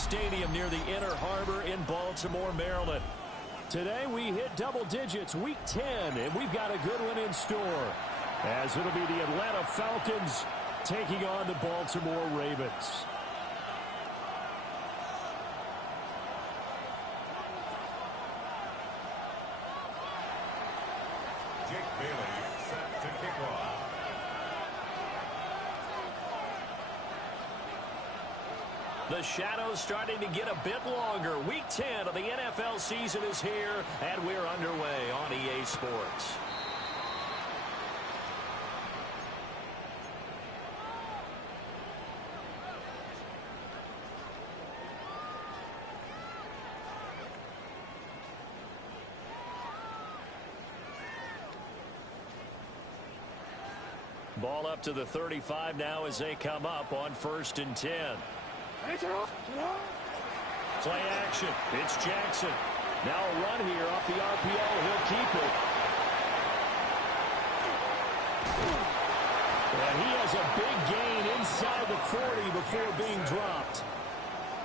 Stadium near the Inner Harbor in Baltimore, Maryland. Today we hit double digits, week 10, and we've got a good one in store, as it'll be the Atlanta Falcons taking on the Baltimore Ravens. The shadow's starting to get a bit longer. Week 10 of the NFL season is here, and we're underway on EA Sports. Ball up to the 35 now as they come up on 1st and 10. Play action. It's Jackson. Now a run here off the RPO. He'll keep it. And he has a big gain inside the 40 before being dropped.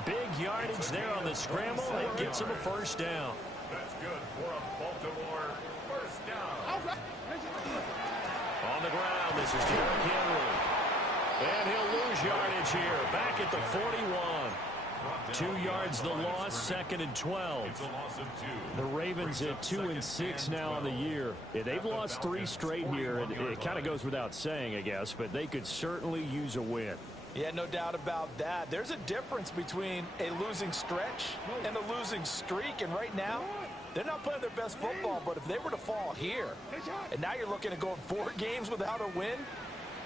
Big yardage there on the scramble. It gets him a first down. That's good for a Baltimore first down. On the ground, this is Derrick Henry. And he'll lose yardage here, back at the 41. 2 yards the loss, 2nd and 12. The Ravens at 2-6 now on the year. Yeah, they've lost 3 straight here, and it kind of goes without saying, I guess, but they could certainly use a win. Yeah, no doubt about that. There's a difference between a losing stretch and a losing streak, and right now, they're not playing their best football, but if they were to fall here, and now you're looking at going 4 games without a win,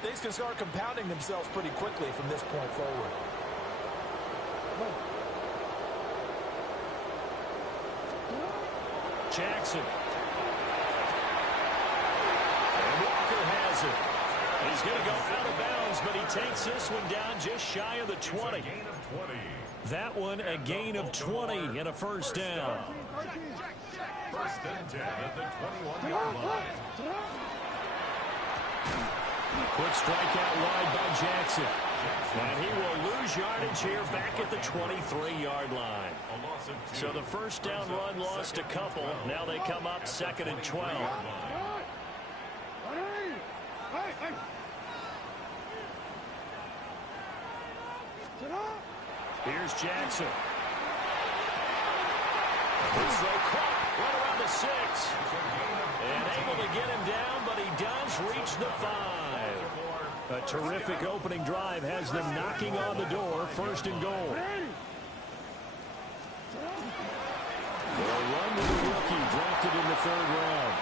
things can start compounding themselves pretty quickly from this point forward. Jackson. And Walker has it. He's going to go out of bounds, but he takes this one down just shy of the 20. That one a gain of 20 and a first down. 1st and 10 at the 21-yard line. Quick strike out wide by Jackson. And he will lose yardage here back at the 23-yard line. So the first down run lost a couple. Now they come up 2nd and 12. Here's Jackson. So caught right around the 6. And able to get him down, but he does reach the 5. A terrific opening drive has them knocking on the door, 1st and goal. They'll run with the rookie drafted in the 3rd round.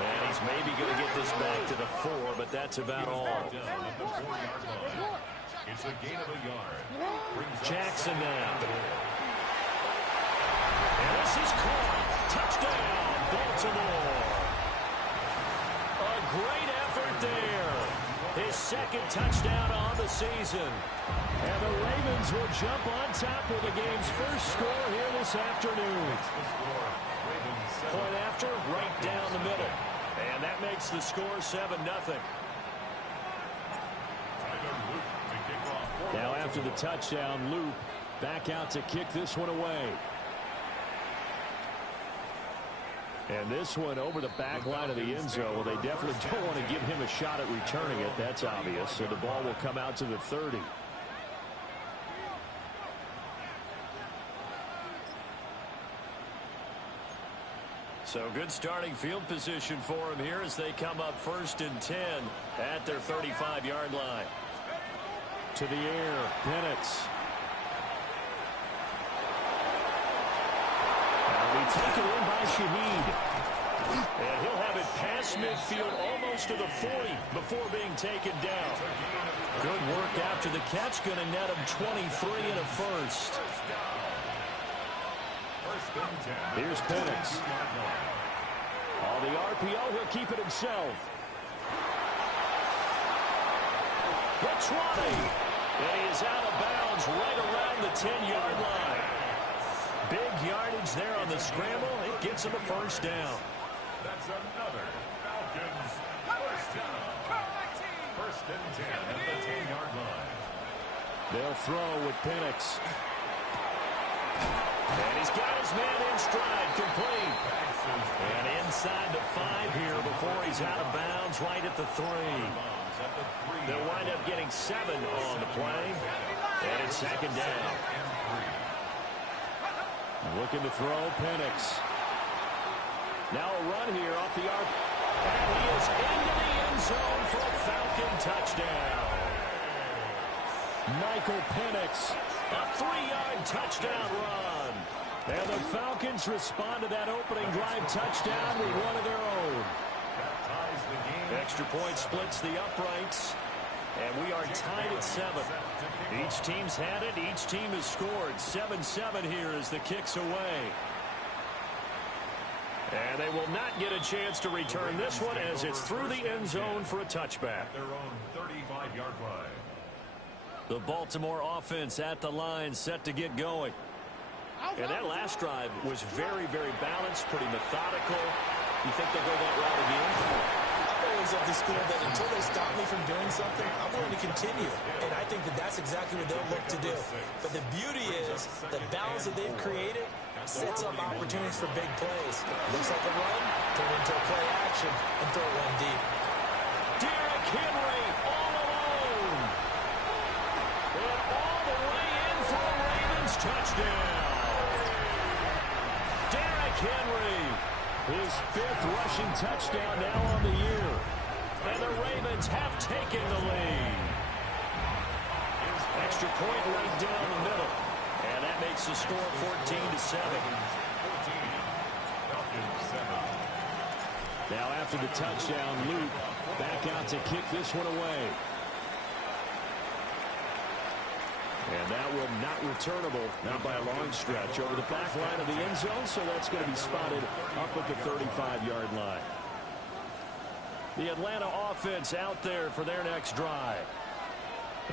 And he's maybe going to get this back to the 4, but that's about all. It's a gain of a yard. Jackson now. And this is caught. Touchdown, Baltimore. A great effort there. His 2nd touchdown on the season. And the Ravens will jump on top with the game's first score here this afternoon. Point after, right down the middle. And that makes the score 7-0. Now after the touchdown, Loop back out to kick this one away. And this one over the back line of the end zone. Well, they definitely don't want to give him a shot at returning it. That's obvious. So the ball will come out to the 30. So good starting field position for him here as they come up 1st and 10 at their 35-yard line. To the air, Penix. That'll be taken in by Shaheed. And he'll have it past midfield almost to the 40 before being taken down. Good work after the catch. Going to net him 23 and a first. Here's Penix. On the RPO, he'll keep it himself. The 20. And he is out of bounds right around the 10-yard line. Big yardage there on the scramble. It gets him a first down. That's another Falcons first down. 1st and 10 at the 10-yard line. They'll throw with Penix. And he's got his man in stride, complete. And inside the 5 here before he's out of bounds right at the 3. They'll wind up getting 7 on the play. And it's second down. Looking to throw, Penix. Now a run here off the arc. And he is into the end zone for a Falcon touchdown. Michael Penix, a 3-yard touchdown run. And the Falcons respond to that opening drive touchdown with one of their own. Extra point splits the uprights. And we are tied at 7. Each team's had it. Each team has scored. 7-7 here as the kick's away. And they will not get a chance to return this one as it's through the end zone for a touchback. Their own 35-yard line. The Baltimore offense at the line set to get going. And that last drive was very, very balanced, pretty methodical. You think they'll go that route again? I'm always of the school that until they stop me from doing something, I'm willing to continue. And I think that that's exactly what they'll look to do. But the beauty is the balance that they've created sets up opportunities for big plays. Looks like a run, turn into a play action, and throw one deep. Derrick Henry all alone. And all the way in for a Ravens touchdown. Derrick Henry, his 5th rushing touchdown now on the year. And the Ravens have taken the lead. Extra point right down the middle. And that makes the score 14-7. Now after the touchdown, Luke back out to kick this one away. And that one not returnable, not by a long stretch, over the back line of the end zone, so that's going to be spotted up at the 35-yard line. The Atlanta offense out there for their next drive.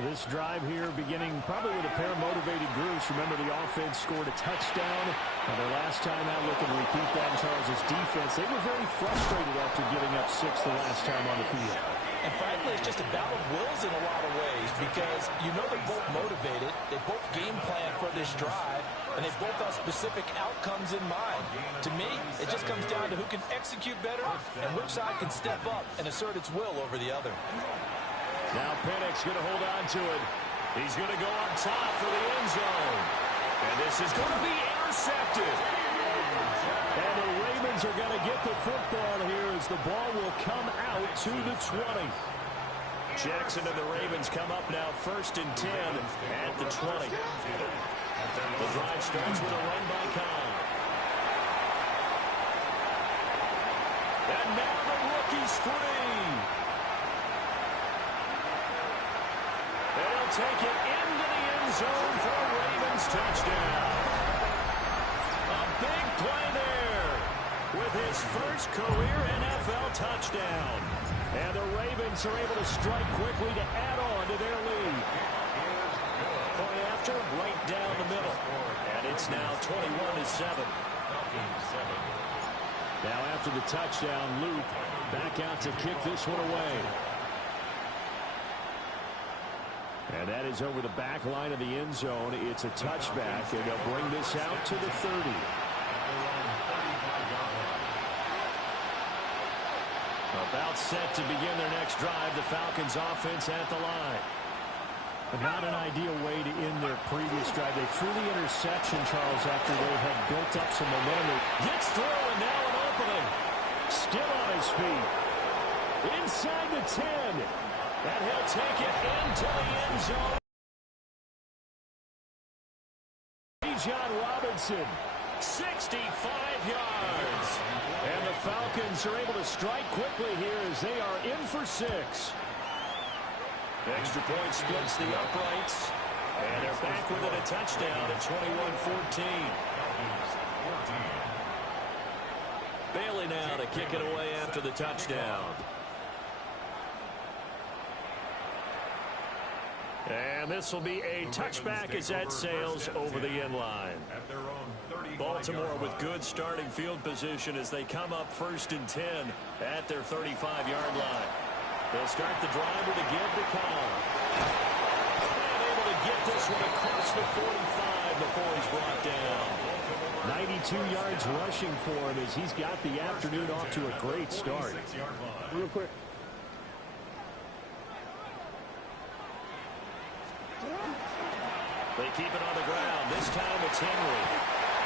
This drive here beginning probably with a pair of motivated groups. Remember, the offense scored a touchdown. And their last time out, looking to repeat that in Charles' defense. They were very frustrated after giving up 6 the last time on the field. And frankly, it's just a battle of wills in a lot of ways because you know they're both motivated. They both game plan for this drive, and they both have specific outcomes in mind. To me, it just comes down to who can execute better and which side can step up and assert its will over the other. Now Penix going to hold on to it. He's going to go on top for the end zone. And this is going to be intercepted. And the Ravens are going to get the football here as the ball will come out to the 20. Jackson and the Ravens come up now 1st and 10 at the 20. The drive starts with a run by Khan. And now the rookie's free. They'll take it into the end zone for a Ravens touchdown. A big play there with his first career NFL touchdown. And the Ravens are able to strike quickly to add on to their lead. Point after, right down the middle. And it's now 21-7. Now after the touchdown, Luke back out to kick this one away. And that is over the back line of the end zone. It's a touchback, and they'll bring this out to the 30. About set to begin their next drive, the Falcons offense at the line. But not an ideal way to end their previous drive. They threw the interception, Charles, after they had built up some momentum. Gets through, and now an opening. Still on his feet. Inside the 10. And he'll take it into the end zone. John Robinson, 65 yards. And the Falcons are able to strike quickly here as they are in for 6. Extra point splits the uprights. And they're back within a touchdown at 21-14. Bailey now to kick it away after the touchdown. And this will be a touchback as that sails over the end line. Baltimore with good starting field position as they come up 1st and 10 at their 35-yard line. They'll start the drive with a give to Khan. And able to get this one across the 45 before he's brought down. 92 yards rushing for him as he's got the afternoon off to a great start. Real quick. They keep it on the ground. This time it's Henry.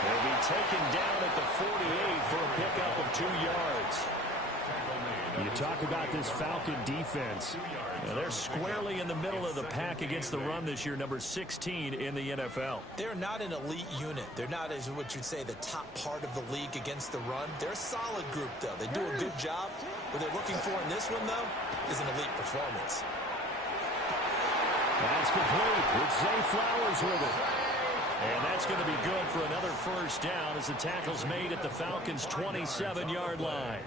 He'll be taken down at the 48 for a pickup of 2 yards. You talk about this Falcon defense. They're squarely in the middle of the pack against the run this year, number 16 in the NFL. They're not an elite unit. They're not, as what you'd say, the top part of the league against the run. They're a solid group, though. They do a good job. What they're looking for in this one, though, is an elite performance. That's complete with Zay Flowers with it. And that's going to be good for another first down as the tackle's made at the Falcons' 27-yard line.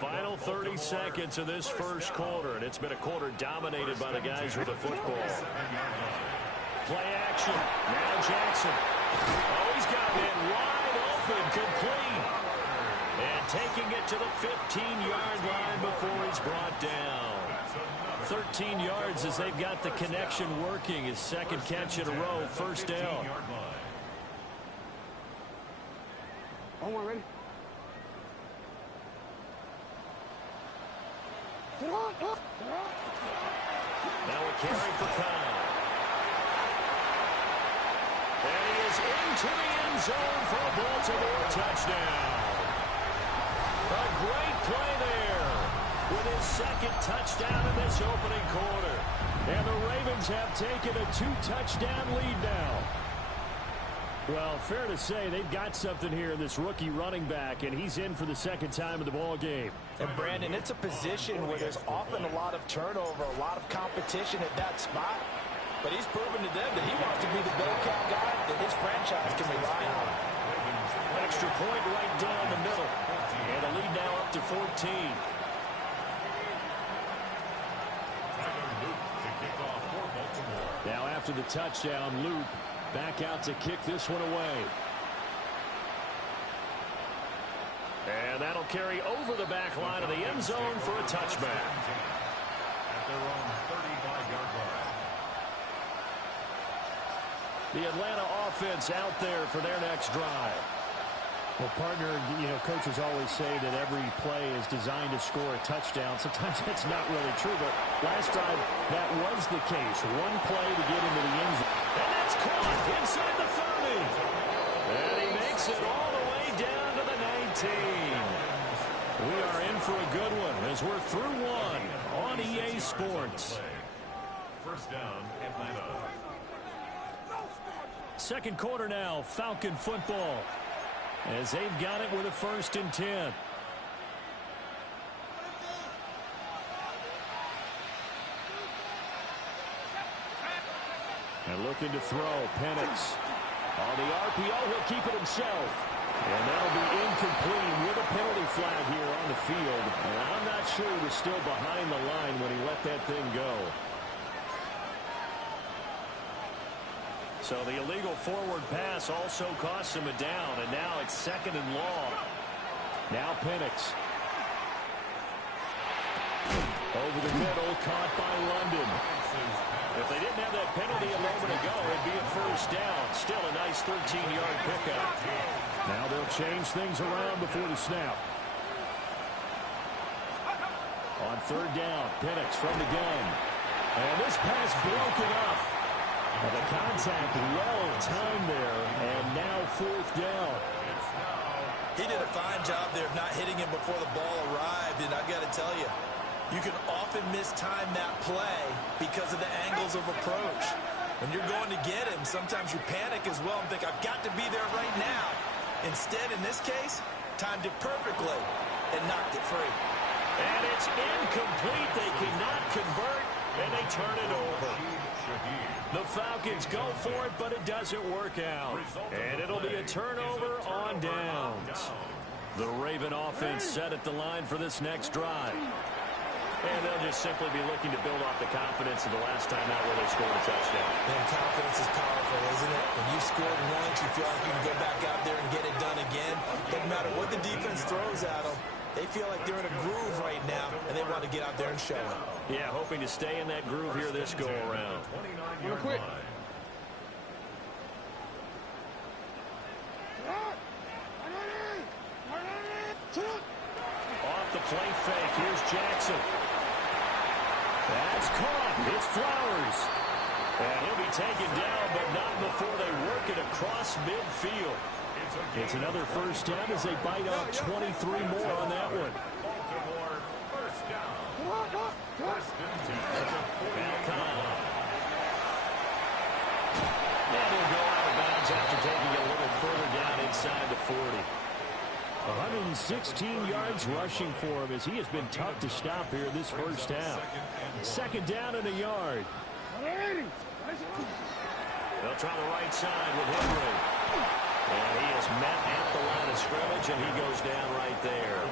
Final 30 seconds of this first quarter, and it's been a quarter dominated by the guys with the football. Play action. Now Jackson. Oh, he's got it in wide open, complete. And taking it to the 15-yard line before he's brought down. 13 yards as they've got the connection working. His second catch in a row, first down. Omar, ready? Now a carry for Kyle. And he is into the end zone for a Baltimore touchdown. A great play there with his second touchdown in this opening quarter. And the Ravens have taken a 2-touchdown lead now. Well, fair to say they've got something here in this rookie running back, and he's in for the second time of the ball game. And, Brandon, it's a position where there's often a lot of turnover, a lot of competition at that spot. But he's proven to them that he wants to be the bell cow guy that his franchise can rely on. Extra point right down the middle. And the lead now up to 14. Now after the touchdown, Luke back out to kick this one away. And that'll carry over the back line of the end zone for a touchback. At their own 35-yard line. The Atlanta offense out there for their next drive. Well, partner, you know, coaches always say that every play is designed to score a touchdown. Sometimes that's not really true, but last drive, that was the case. One play to get into the end zone. And that's caught inside the 30. And he makes it all the way down to the 19. We are in for a good one as we're through one on EA Sports. First down, Atlanta. Second quarter now, Falcon football. As they've got it with a 1st and 10. And looking to throw, Penix. On the RPO, he'll keep it himself. And that'll be incomplete with a penalty flag here on the field. And I'm not sure he was still behind the line when he let that thing go. So the illegal forward pass also costs him a down, and now it's 2nd and long. Now Penix. Over the middle, caught by London. If they didn't have that penalty a moment ago, it'd be a first down. Still a nice 13-yard pickup. Now they'll change things around before the snap. On 3rd down, Penix from the gun. And this pass broken up. Well, the contact well timed there, and now 4th down. He did a fine job there of not hitting him before the ball arrived, and I've got to tell you, you can often mistime that play because of the angles of approach. When you're going to get him, sometimes you panic as well and think, I've got to be there right now. Instead, in this case, timed it perfectly and knocked it free. And it's incomplete. They cannot convert, and they turn it over. The Falcons go for it, but it doesn't work out. And it'll be a turnover on downs. The Raven offense set at the line for this next drive. And they'll just simply be looking to build off the confidence of the last time out where they scored a touchdown. Man, confidence is powerful, isn't it? When you scored once, you feel like you can go back out there and get it done again. Doesn't matter what the defense throws at them. They feel like they're in a groove right now, and they want to get out there and show it. Yeah, hoping to stay in that groove here this go-around. Real quick. Off the play fake. Here's Jackson. That's caught. It's Flowers. And he'll be taken down, but not before they work it across midfield. It's another first down as they bite off 23 more on that one. Baltimore, first down. First and 10 at the 40. And he'll go out of bounds after taking it a little further down inside the 40. 116 yards rushing for him as he has been tough to stop here this first half. Second down and a yard. They'll try the right side with Henry. And he is met at the line of scrimmage, and he goes down right there.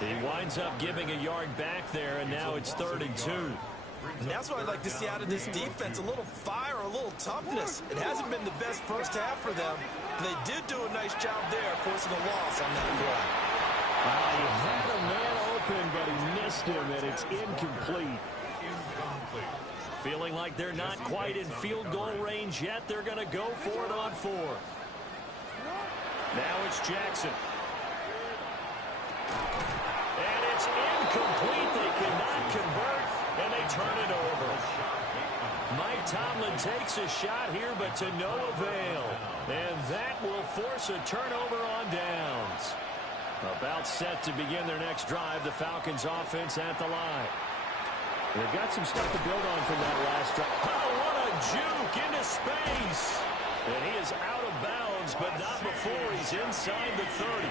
He winds up giving a yard back there, and now it's 3rd and 2. And that's what I'd like to see out of this defense, a little fire, a little toughness. It hasn't been the best first half for them. They did do a nice job there, forcing a loss on that play. He had a man open, but he missed him, and it's incomplete. Feeling like they're not quite in field goal range yet. They're going to go for it on 4th. Now it's Jackson. And it's incomplete. They cannot convert, and they turn it over. Mike Tomlin takes a shot here, but to no avail. And that will force a turnover on downs. About set to begin their next drive, the Falcons offense at the line. They've got some stuff to build on from that last drive. Oh, what a juke into space. And he is out of bounds, but not before he's inside the 30.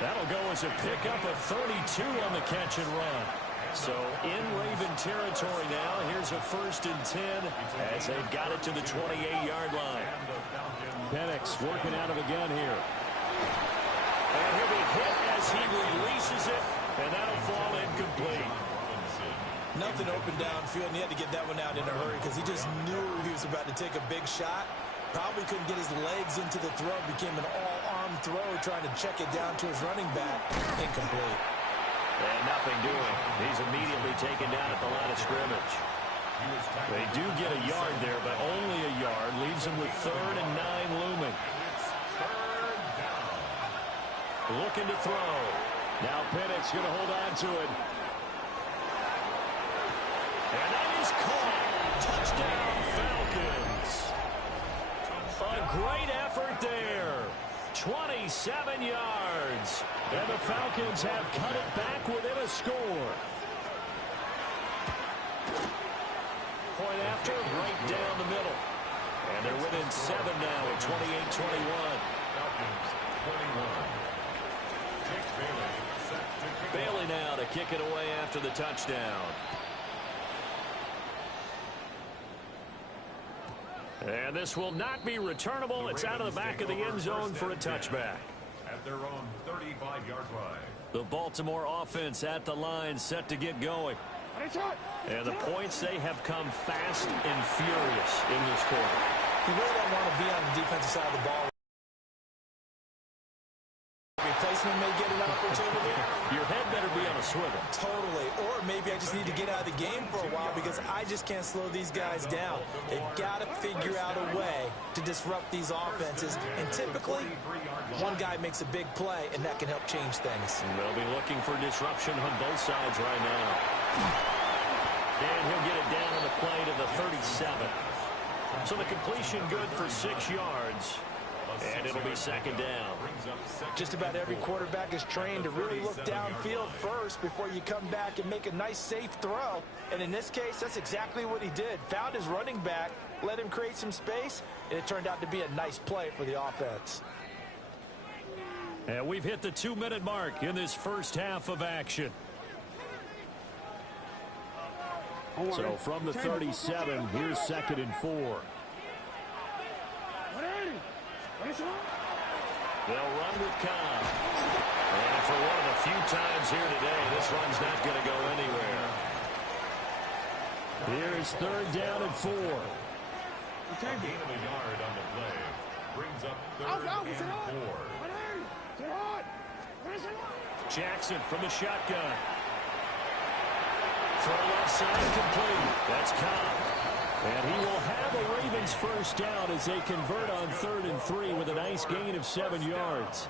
That'll go as a pickup of 32 on the catch and run. So in Raven territory now, here's a 1st and 10 as they've got it to the 28-yard line. Penix working out of a gun here. And he'll be hit as he releases it, and that'll fall incomplete. Nothing open downfield, and he had to get that one out in a hurry because he just knew he was about to take a big shot. Probably couldn't get his legs into the throw. Became an all-arm throw, trying to check it down to his running back. Incomplete. And nothing doing. He's immediately taken down at the line of scrimmage. They do get a yard there, but only a yard. Leaves them with 3rd and 9 looming. Looking to throw. Now Penix going to hold on to it. And that is caught. Touchdown, Falcons. A great effort there. 27 yards. And the Falcons have cut it back within a score. Point after, right down the middle. And they're within 7 now at 28-21. Bailey now to kick it away after the touchdown. And this will not be returnable. It's out of the back of the end zone for a touchback. At their own 35-yard line. The Baltimore offense at the line, set to get going. And the points, they have come fast and furious in this quarter. You really don't want to be on the defensive side of the ball. Replacement may get an opportunity. Your head better be on a swivel. Totally. Or maybe I just need to get out of the game for a while because I just can't slow these guys down. They've got to figure out a way to disrupt these offenses. And typically, one guy makes a big play, and that can help change things. And they'll be looking for disruption on both sides right now. And he'll get it down on the play to the 37. So the completion good for 6 yards. And it'll be second down. Just about every quarterback is trained to really look downfield first before you come back and make a nice, safe throw. And in this case, that's exactly what he did. Found his running back, let him create some space, and it turned out to be a nice play for the offense. And we've hit the 2-minute mark in this first half of action. So from the 37, here's 2nd and 4. They'll run with Cobb. And for one of the few times here today, this run's not going to go anywhere. Here's 3rd down and 4. A gain of a yard on the play. Brings up 3rd and 4. Jackson from the shotgun. Throw left side complete. That's Cobb. And he will have a Ravens first down as they convert on 3rd and 3 with a nice gain of 7 yards.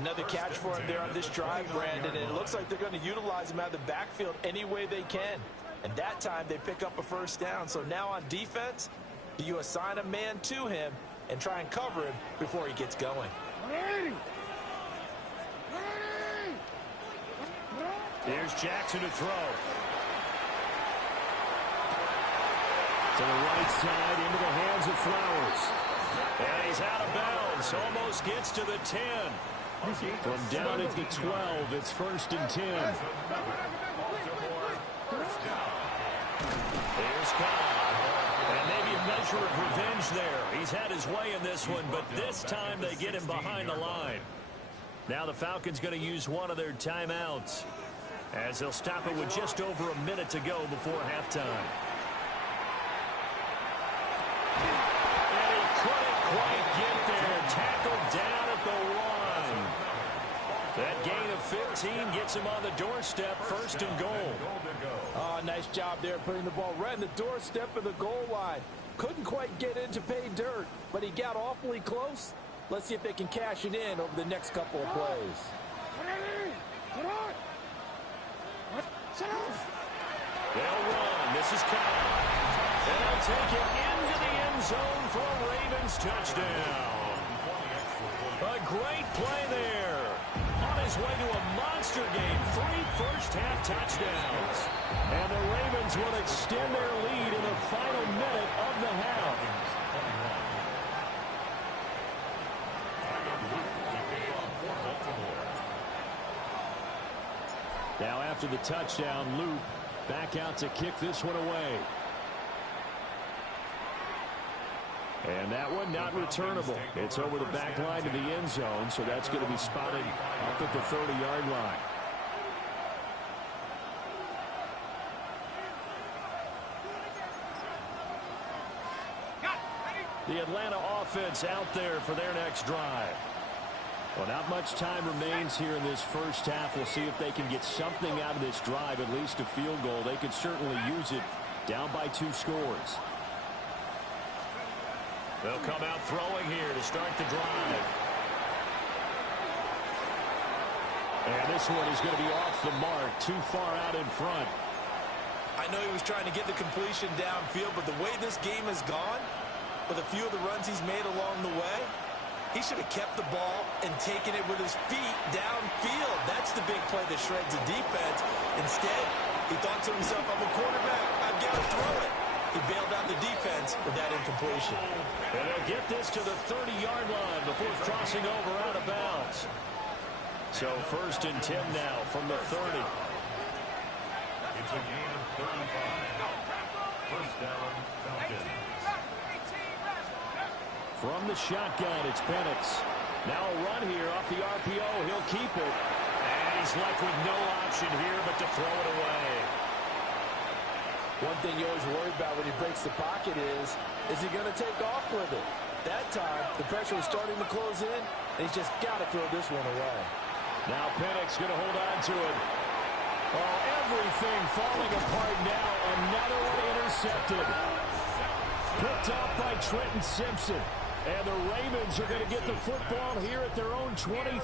Another catch for him there on this drive, Brandon, and it looks like they're going to utilize him out of the backfield any way they can. And that time they pick up a first down. So now on defense, you assign a man to him and try and cover him before he gets going. Here's Jackson to throw. To the right side, into the hands of Flowers. And he's out of bounds. Almost gets to the 10. From down at the 12, it's 1st and 10. Here's Cobb. And maybe a measure of revenge there. He's had his way in this one, but this time they get him behind the line. Now the Falcons going to use one of their timeouts, as they'll stop it with just over a minute to go before halftime. And he couldn't quite get there. Tackled down at the 1. That gain of 15 gets him on the doorstep, 1st and goal. Oh, nice job there putting the ball right in the doorstep of the goal line. Couldn't quite get in to pay dirt, but he got awfully close. Let's see if they can cash it in over the next couple of plays. They'll run. This is Cobb. And they'll take it into the end zone for a Ravens touchdown. A great play there. On his way to a monster game. 3 first-half touchdowns. And the Ravens will extend their lead in the final minute of the half. Now after the touchdown, Luke back out to kick this one away. And that one not returnable. It's over the back line to the end zone, so that's going to be spotted up at the 30-yard line. The Atlanta offense out there for their next drive. Well, not much time remains here in this first half. We'll see if they can get something out of this drive, at least a field goal. They could certainly use it down by 2 scores. They'll come out throwing here to start the drive. And this one is going to be off the mark, too far out in front. I know he was trying to get the completion downfield, but the way this game has gone, with a few of the runs he's made along the way, he should have kept the ball and taken it with his feet downfield. That's the big play that shreds the defense. Instead, he thought to himself, I'm a quarterback. I've got to throw it. He bailed out the defense with that incompletion. And they'll get this to the 30-yard line before crossing over out of bounds. So 1st and 10 now from the 30. It's a gain of 35. First down, Falcons. From the shotgun, it's Penix. Now a run here off the RPO. He'll keep it. And he's left with no option here but to throw it away. One thing you always worry about when he breaks the pocket is he going to take off with it? That time, the pressure was starting to close in, and he's just got to throw this one away. Now Penix going to hold on to it. Oh, everything falling apart now. Another one intercepted. Picked off by Trenton Simpson. And the Ravens are going to get the football here at their own 23.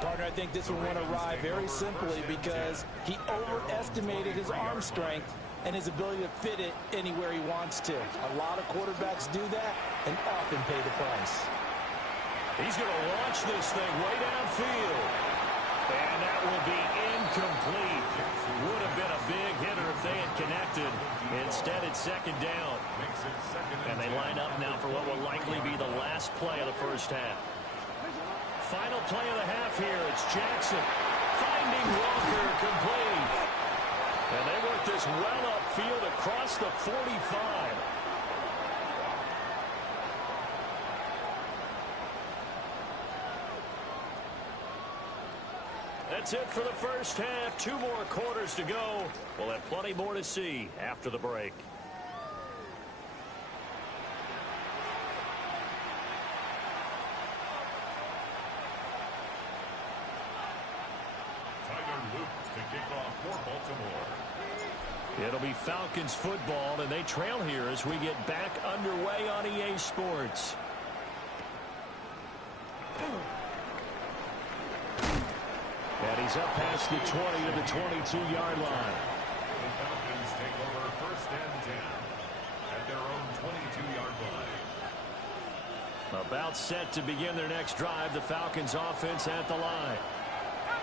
Partner, I think this one went awry very simply because he overestimated his arm strength and his ability to fit it anywhere he wants to. A lot of quarterbacks do that and often pay the price. He's going to launch this thing way downfield. And that will be incomplete. Would have been a big hitter if they had connected. Instead, it's 2nd down. And they line up now for what will likely be the last play of the first half. Final play of the half here. It's Jackson finding Walker complete. And they work this well upfield across the 45. That's it for the first half. 2 more quarters to go. We'll have plenty more to see after the break. To kick off for Baltimore. It'll be Falcons football, and they trail here as we get back underway on EA Sports. And he's up past the 20 to the 22-yard line. The Falcons take over 1st and 10 at their own 22-yard line. About set to begin their next drive. The Falcons offense at the line.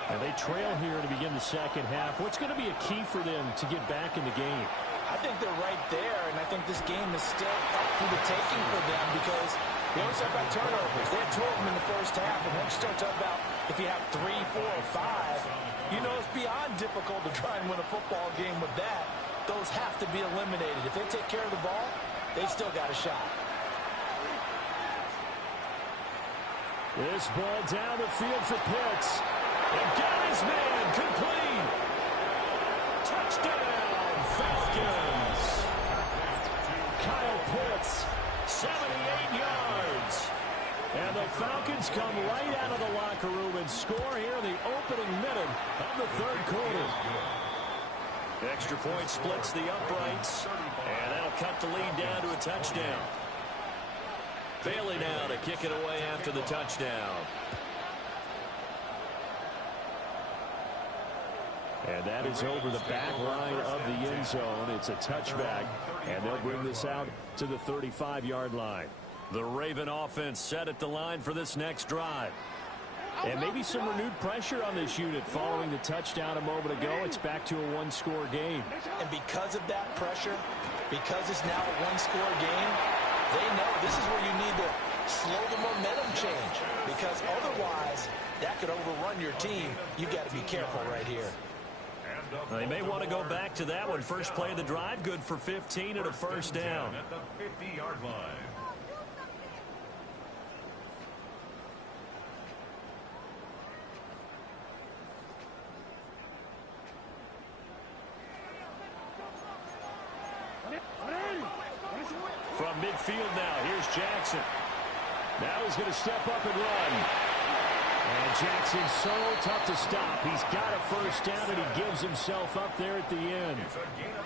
And they trail here to begin the second half. What's going to be a key for them to get back in the game? I think they're right there, and I think this game is still up for the taking for them because we always talk about turnovers. They had 2 of them in the first half, and once you start talking about if you have 3, 4, or 5, you know it's beyond difficult to try and win a football game with that. Those have to be eliminated. If they take care of the ball, they've still got a shot. This ball down the field for Pitts. And got his man complete. Touchdown, Falcons. Kyle Pitts, 78 yards. And the Falcons come right out of the locker room and score here in the opening minute of the third quarter. Extra point splits the uprights, and that'll cut the lead down to a touchdown. Bailey now to kick it away after the touchdown. And that is over the back line of the end zone. It's a touchback, and they'll bring this out to the 35-yard line. The Raven offense set at the line for this next drive. And maybe some renewed pressure on this unit following the touchdown a moment ago. It's back to a one-score game. And because of that pressure, because it's now a one-score game, they know this is where you need to slow the momentum change. Because otherwise, that could overrun your team. You've got to be careful right here. They may want to go back to that one. First play of the drive, good for 15 and a first down. At the 50-yard line. From midfield now, here's Jackson. Now he's going to step up and run. And Jackson's so tough to stop. He's got a first down, and he gives himself up there at the end. It's a gain of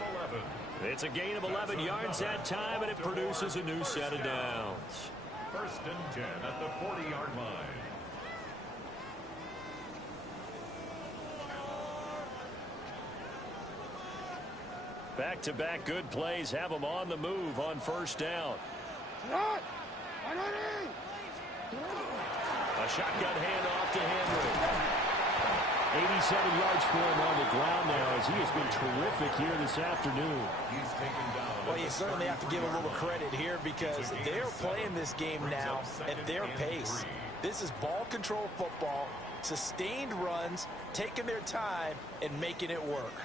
11. It's a gain of 11 yards that time, and it produces a new set of downs. 1st and 10 at the 40-yard line. Back-to-back good plays have them on the move on first down. A shotgun handoff to Henry. 87 yards for him on the ground now as he has been terrific here this afternoon. He's taken down. Well, you certainly have to give a little credit here because they're playing this game now at their pace. This is ball control football, sustained runs, taking their time, and making it work.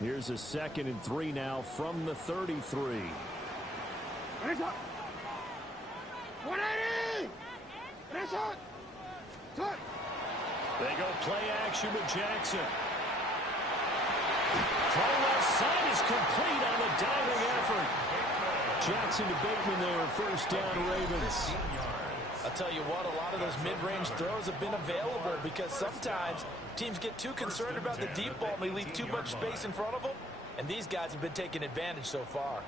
Here's a 2nd and 3 now from the 33. They go play action with Jackson. Throw left side is complete on the diving effort. Jackson to Bateman there, first down Ravens. I'll tell you what, a lot of those mid-range throws have been available because sometimes teams get too concerned about the deep ball and they leave too much space in front of them, and these guys have been taking advantage so far.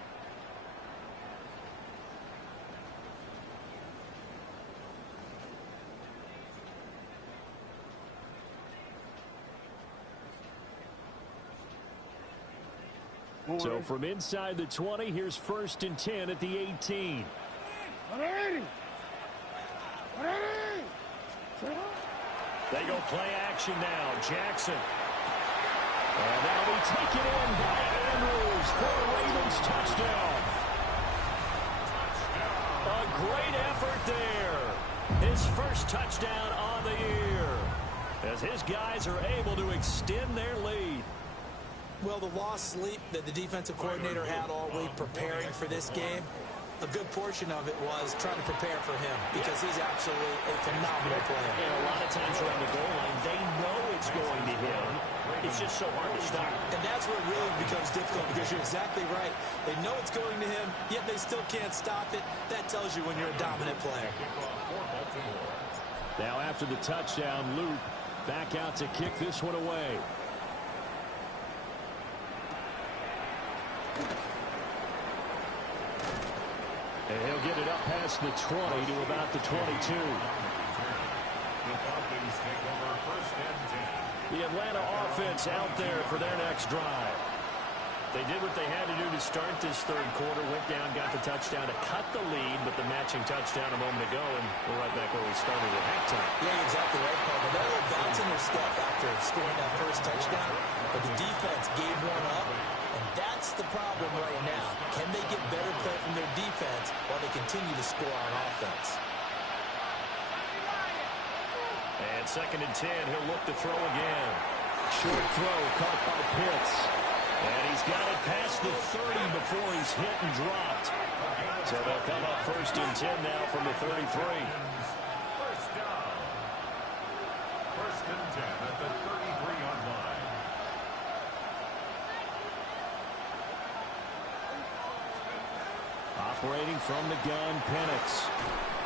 So from inside the 20, here's 1st and 10 at the 18. They go play action now. Jackson. And that'll be taken in by Andrews for a Ravens touchdown. A great effort there. His first touchdown on the year. As his guys are able to extend their lead. Well, the lost sleep that the defensive coordinator had all week preparing for this game, a good portion of it was trying to prepare for him because he's absolutely a phenomenal player. And a lot of times around the goal line, they know it's going to him. It's just so hard to stop. And that's where it really becomes difficult because you're exactly right. They know it's going to him, yet they still can't stop it. That tells you when you're a dominant player. Now after the touchdown, Luke back out to kick this one away. And he'll get it up past the 20 to about the 22. The Falcons take over first and 10. The Atlanta offense out there for their next drive. They did what they had to do to start this third quarter, went down, got the touchdown to cut the lead, but the matching touchdown a moment ago, and we're right back where we started at halftime. Yeah, exactly right, Paul. They got a little bounce in their step after scoring that first touchdown, but the defense gave one up, and that's the problem right now. Can they get better play from their defense while they continue to score on offense? And 2nd and 10, he'll look to throw again. Short throw caught by Pitts. And he's got it past the 30 before he's hit and dropped. So they'll come up 1st and 10 now from the 33. First down. 1st and 10 at the 33-yard line. Operating from the gun, Penix.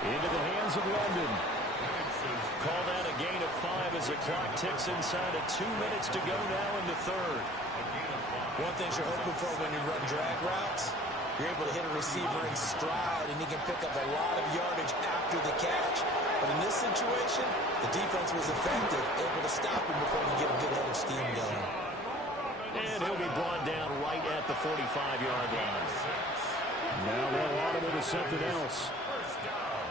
Into the hands of London. Call that a gain of 5 as the clock ticks inside of 2 minutes to go now in the third. One thing you're hoping for when you run drag routes, you're able to hit a receiver in stride, and he can pick up a lot of yardage after the catch. But in this situation, the defense was effective, able to stop him before he get a good head of steam going. And he'll be brought down right at the 45-yard line. Now they'll automate to something else. First down.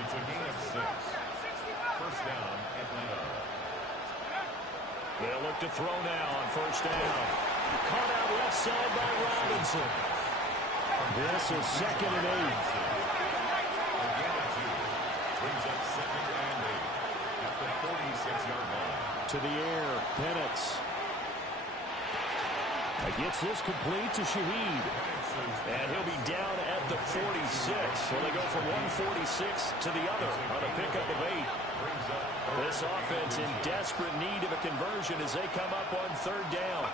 It's a gain of 6. First down, Atlanta. They'll look to throw now on 1st down. Caught out left side by Robinson. This is 2nd and 8. Again at 2. Brings up 2nd and 8 at the 46-yard line. To the air, Penix. Gets this complete to Shaheed. And he'll be down at the 46. So they go from 146 to the other on a pickup of 8. This offense in desperate need of a conversion as they come up on 3rd down.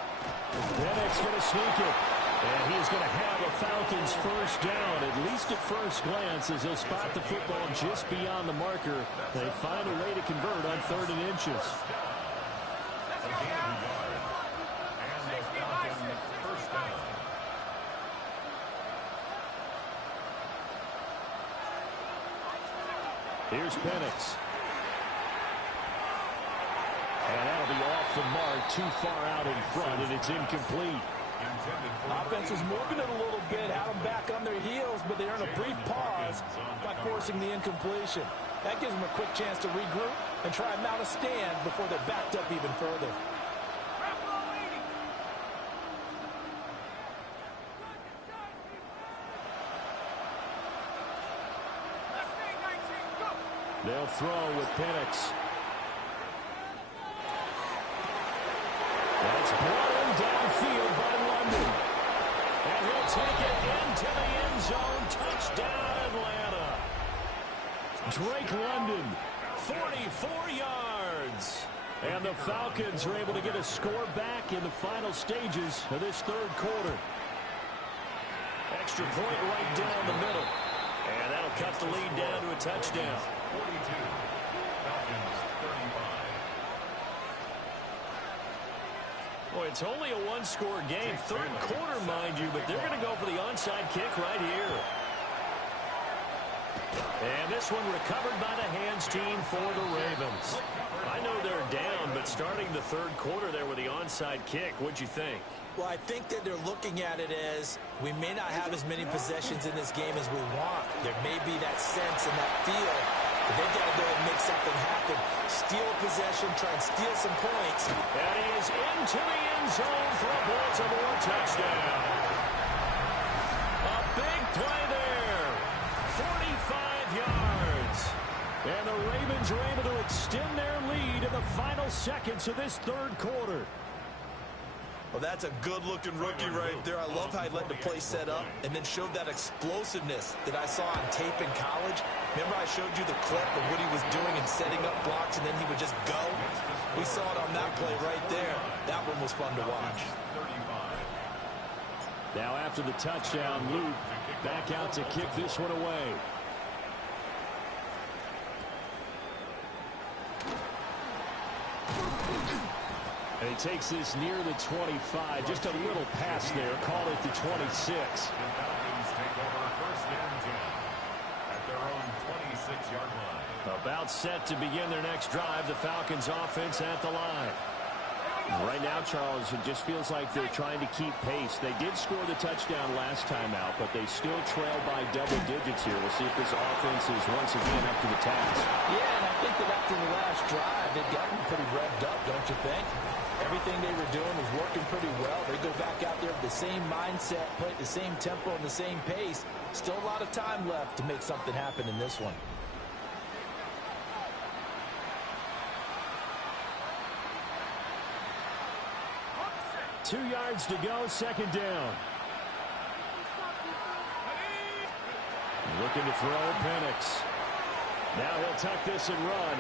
Penix going to sneak it. And he's going to have a Falcons 1st down, at least at first glance, as they'll spot the football just beyond the marker. They find a way to convert on 3rd and inches. Here's Penix. And that'll be off the mark, too far out in front, and it's incomplete. Offense was moving it a little bit, had them back on their heels, but they earned a brief pause by forcing the incompletion. That gives them a quick chance to regroup and try and mount a stand before they're backed up even further. They'll throw with Penix. That's brought in downfield by London. And he'll take it into the end zone. Touchdown, Atlanta. Drake London, 44 yards. And the Falcons are able to get a score back in the final stages of this third quarter. Extra point right down the middle. And that'll cut the lead down to a touchdown. 42. Falcons 35. Boy, it's only a one-score game. Third quarter, mind you, but they're going to go for the onside kick right here. And this one recovered by the hands team for the Ravens. I know they're down, but starting the third quarter there with the onside kick, what'd you think? Well, I think that they're looking at it as we may not have as many possessions in this game as we want. There may be that sense and that feel, but they've got to go and make something happen. Steal possession, try and steal some points. And he is into the end zone for a Baltimore touchdown. A big play there. 45 yards. And the Ravens are able to extend their lead in the final seconds of this third quarter. Well, that's a good-looking rookie right there. I love how he let the play set up and then showed that explosiveness that I saw on tape in college. Remember I showed you the clip of what he was doing and setting up blocks, and then he would just go? We saw it on that play right there. That one was fun to watch. Now after the touchdown, Luke back out to kick this one away. And he takes this near the 25. Just a little pass there. Call it the 26. The Falcons take over 6-yard line. About set to begin their next drive. The Falcons offense at the line. Right now, Charles, it just feels like they're trying to keep pace. They did score the touchdown last time out, but they still trail by double digits here. We'll see if this offense is once again up to the task. Yeah, and I think that after the last drive, they've gotten pretty revved up, don't you think? Everything they were doing was working pretty well. They go back out there with the same mindset, play at the same tempo and the same pace. Still a lot of time left to make something happen in this one. 2 yards to go, second down. Looking to throw, Penix. Now he'll tuck this and run.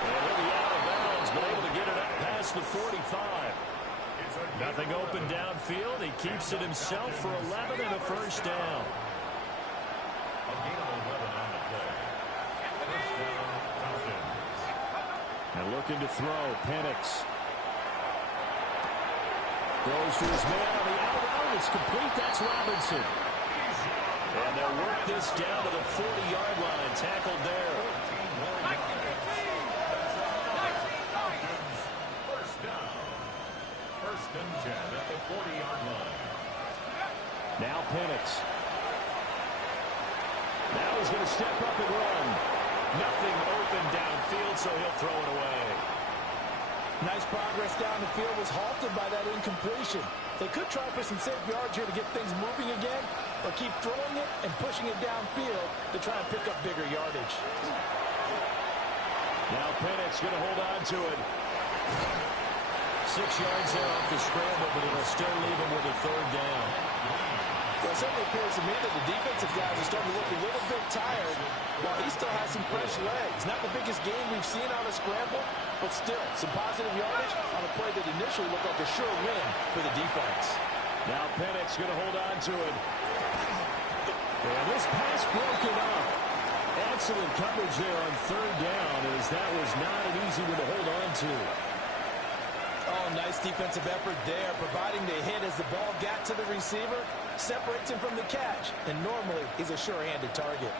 And he'll be out of bounds, but able to get it up past the 45. Nothing open downfield. He keeps it himself for 11 and a first down. A gain of 11 on the play. First down, Falcons. And looking to throw, Penix. Throws to his man on the out route. It's complete. That's Robinson. And they'll work this down to the 40-yard line. Tackled there. First down. First and 10 at the 40-yard line. Now Penix. Now he's going to step up and run. Nothing open downfield, so he'll throw it away. Nice progress down the field was halted by that incompletion. They could try for some safe yards here to get things moving again, or keep throwing it and pushing it downfield to try and pick up bigger yardage. Now Penix going to hold on to it. 6 yards there off the scramble, but it'll still leave him with a third down. Well, it certainly appears to me that the defensive guys are starting to look a little bit tired while he still has some fresh legs. Not the biggest game we've seen on a scramble, but still some positive yardage on a play that initially looked like a sure win for the defense. Now Penix going to hold on to it. And this pass broken up. Excellent coverage there on third down, as that was not an easy one to hold on to. Oh, nice defensive effort there, providing the hit as the ball got to the receiver, separates him from the catch, and normally he's a sure-handed target.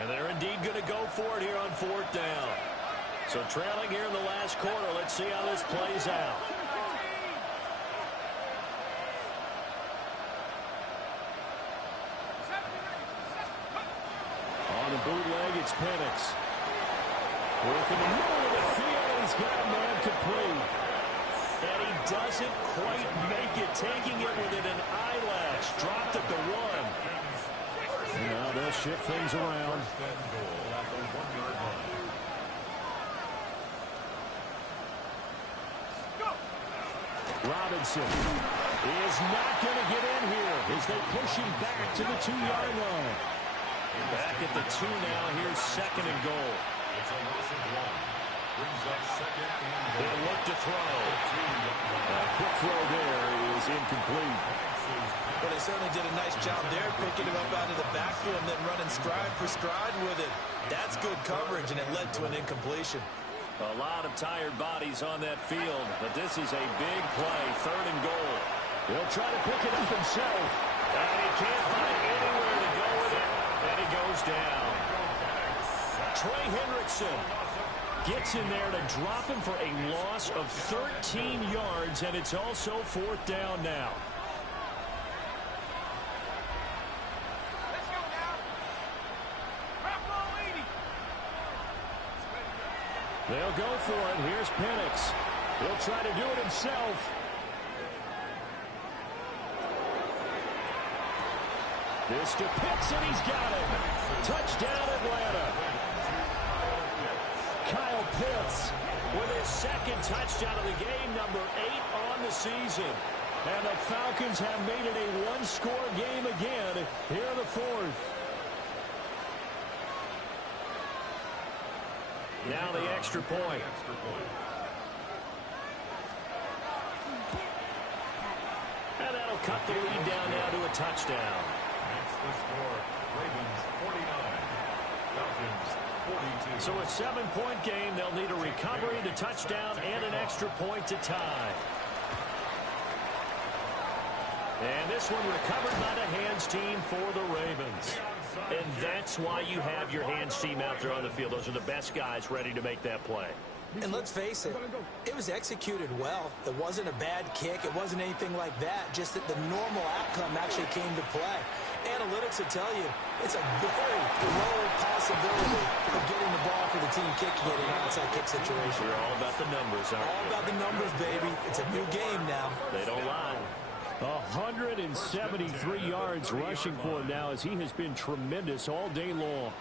And they're indeed going to go for it here on fourth down. So trailing here in the last quarter, let's see how this plays out. On the bootleg, it's Penix. Working the middle of the field, and he's got a man complete. And he doesn't quite make it, taking it within an eyelash. Dropped at the 1. Now they'll shift things around. Robinson is not going to get in here as they push him back to the 2-yard line. Back at the 2 now. Here's second and goal. It's a loss of 1. Brings up second and goal. They'll look to throw. A quick throw there is incomplete. But they certainly did a nice job there, picking him up out of the backfield and then running stride for stride with it. That's good coverage, and it led to an incompletion. A lot of tired bodies on that field, but this is a big play, third and goal. He'll try to pick it up himself, and he can't find anywhere to go with it, and he goes down. Trey Hendrickson gets in there to drop him for a loss of 13 yards, and it's also fourth down now. They'll go for it. Here's Penix. He'll try to do it himself. This to Pitts, and he's got it. Touchdown, Atlanta. Kyle Pitts with his second touchdown of the game, number 8 on the season. And the Falcons have made it a one-score game again here in the fourth. Now the extra point. And that'll cut the lead down now to a touchdown. That's the score. Ravens 49. Falcons 42. So a 7-point game. They'll need a recovery, the touchdown, and an extra point to tie. And this one recovered by the hands team for the Ravens. And that's why you have your hands team out there on the field. Those are the best guys ready to make that play. And let's face it, it was executed well. It wasn't a bad kick. It wasn't anything like that. Just that the normal outcome actually came to play. Analytics will tell you it's a very low possibility of getting the ball for the team kicking it in an onside kick situation. You're all about the numbers, aren't you? All about the numbers, baby. It's a new game now. They don't lie. 173 yards rushing for him now as he has been tremendous all day long.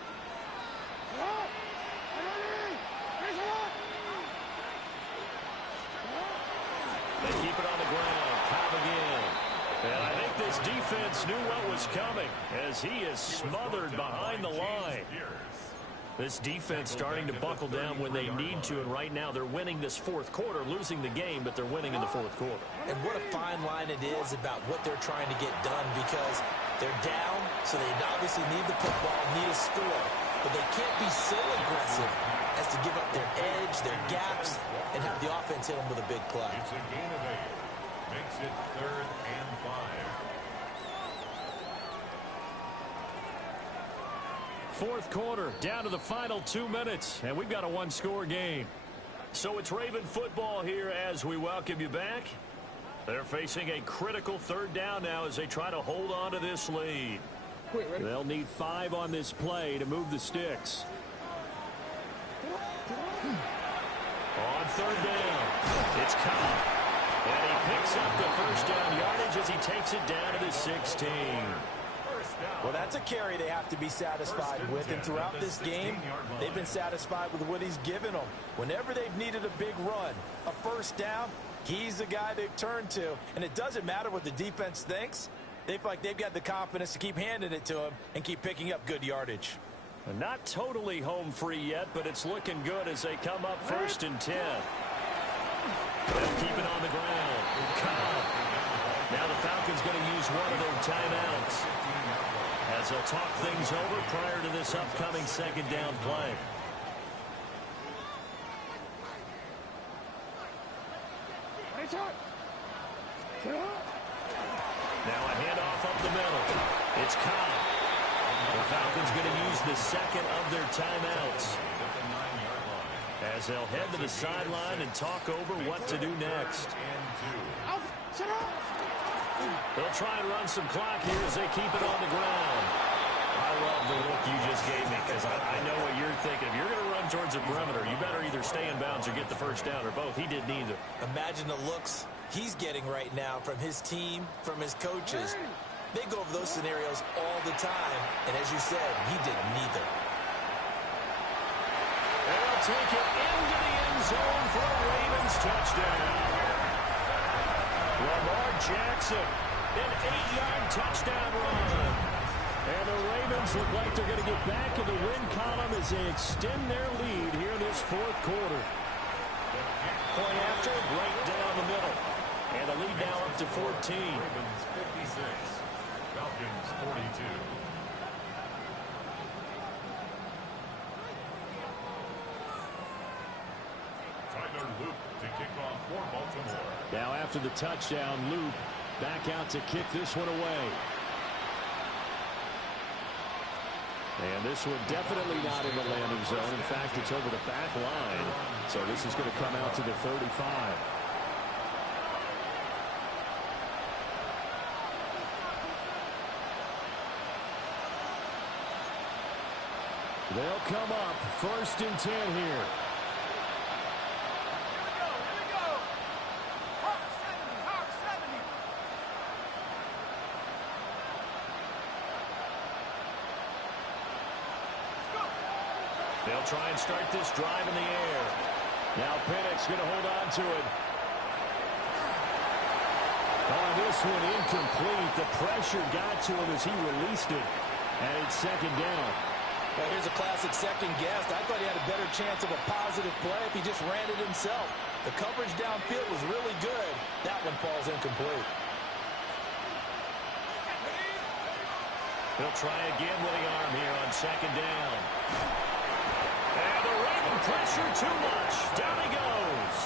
They keep it on the ground. Cobb again. And I think this defense knew what was coming as he is smothered behind the line. This defense starting to buckle down when they need to, and right now they're winning this fourth quarter, losing the game, but they're winning in the fourth quarter. And what a fine line it is about what they're trying to get done, because they're down, so they obviously need the football, need a score, but they can't be so aggressive as to give up their edge, their gaps, and have the offense hit them with a big play. It's a gain of 8. Makes it 3rd and 5. Fourth quarter, down to the final 2 minutes, and we've got a one-score game. So it's Raven football here as we welcome you back. They're facing a critical third down now as they try to hold on to this lead. They'll need 5 on this play to move the sticks. On third down, it's Cobb. And he picks up the first down yardage as he takes it down to the 16. Well, that's a carry they have to be satisfied with, and throughout this game, they've been satisfied with what he's given them. Whenever they've needed a big run, a first down, he's the guy they've turned to. And it doesn't matter what the defense thinks. They feel like they've got the confidence to keep handing it to him and keep picking up good yardage. Not totally home free yet, but it's looking good as they come up 1st and 10. They'll keep it on the ground. Cobb. Now the Falcons going to use one of their timeouts as they'll talk things over prior to this upcoming second down play. Now a handoff up the middle. It's Cobb. The Falcons going to use the second of their timeouts as they'll head to the sideline and talk over what to do next. They'll try and run some clock here as they keep it on the ground. I love the look you just gave me because I know what you're thinking. If you're going to run towards the perimeter, you better either stay in bounds or get the first down, or both. He did neither. Imagine the looks he's getting right now from his team, from his coaches. They go over those scenarios all the time, and as you said, he did neither. And they'll take it into the end zone for a Ravens touchdown. Lamar Jackson, an 8-yard touchdown run. And the Ravens look like they're going to get back in the win column as they extend their lead here in this fourth quarter. Point after, right down the middle. And the lead now up to 14. Ravens 56, Falcons 42. Tyler Luke to kick off for Baltimore. Now after the touchdown, Luke back out to kick this one away. And this one definitely not in the landing zone. In fact, it's over the back line. So this is going to come out to the 35. They'll come up 1st and 10 here. They'll try and start this drive in the air. Now Pennick's going to hold on to it. On this one, incomplete. The pressure got to him as he released it. And it's second down. Well, here's a classic second guess. I thought he had a better chance of a positive play if he just ran it himself. The coverage downfield was really good. That one falls incomplete. He'll try again with the arm here on second down. And the Raven pressure too much. Down he goes.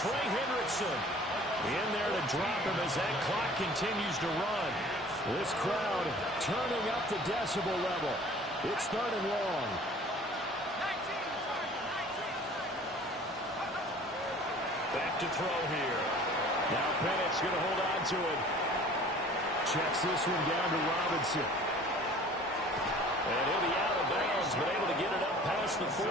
Trey Hendrickson In there to drop him as that clock continues to run. This crowd turning up the decibel level. It's 3rd and long. Back to throw here. Now Bennett's going to hold on to it. Checks this one down to Robinson. And he'll be out of bounds, but able to get it up past the 45.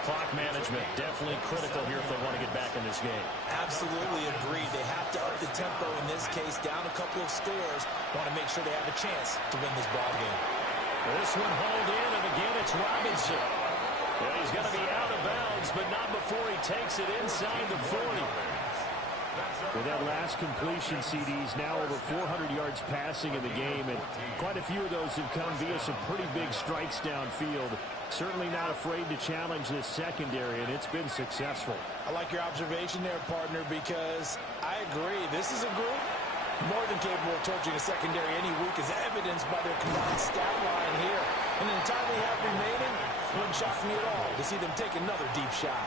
Clock management definitely critical here if they want to get back in this game. Absolutely agreed. They have to up the tempo in this case, down a couple of scores. Want to make sure they have a chance to win this ball game. This one hauled in, and again it's Robinson. Well, he's going to be out of bounds, but not before he takes it inside the 40. With that last completion, CD's now over 400 yards passing in the game, and quite a few of those have come via some pretty big strikes downfield. Certainly not afraid to challenge this secondary, and it's been successful. I like your observation there, partner, because I agree. This is a group more than capable of torching a secondary any week, as evidenced by their combined stat line here. And in the time we have remaining, it wouldn't shock me at all to see them take another deep shot.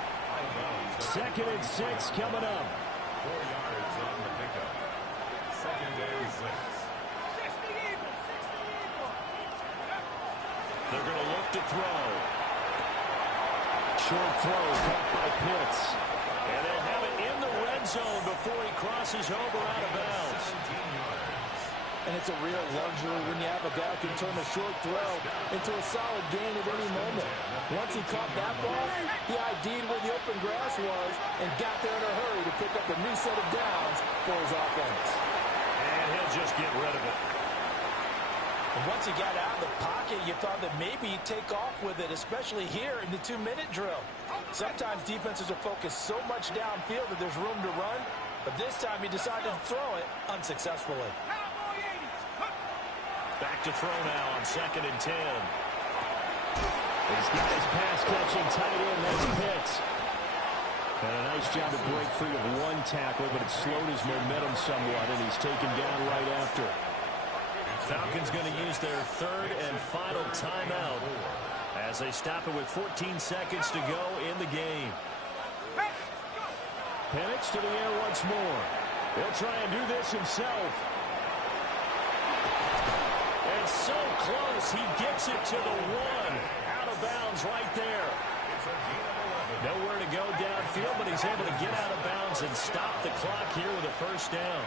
2nd and 6 coming up. 4 yards on the pickup. 2nd and 6. They're going to look to throw. Short throw caught by Pitts. And they'll have it in the red zone before he crosses over out of bounds. 17 yards. And it's a real luxury when you have a guy who can turn a short throw into a solid gain at any moment. Once he caught that ball, he ID'd where the open grass was and got there in a hurry to pick up a new set of downs for his offense. And he'll just get rid of it. And once he got out of the pocket, you thought that maybe he'd take off with it, especially here in the 2-minute drill. Sometimes defenses are focused so much downfield that there's room to run, but this time he decided to throw it unsuccessfully. Back to throw now on 2nd and 10. He's got his pass-catching tight end. That's Pitts. And a nice job to break free of one tackle, but it slowed his momentum somewhat, and he's taken down right after. Falcons going to use their 3rd and final timeout as they stop it with 14 seconds to go in the game. Penix to the air once more. He'll try and do this himself. And so close, he gets it to the 1. Out of bounds right there. Nowhere to go downfield, but he's able to get out of bounds and stop the clock here with a 1st down.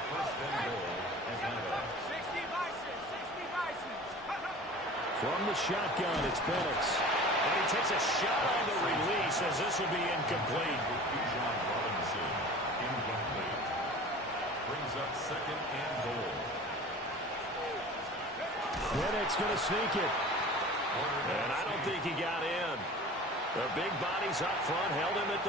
From the shotgun, it's Penix. And he takes a shot on the release as this will be incomplete. Incomplete. Brings up 2nd and goal. Penix going to sneak it. And I don't think he got in. The big bodies up front held him at the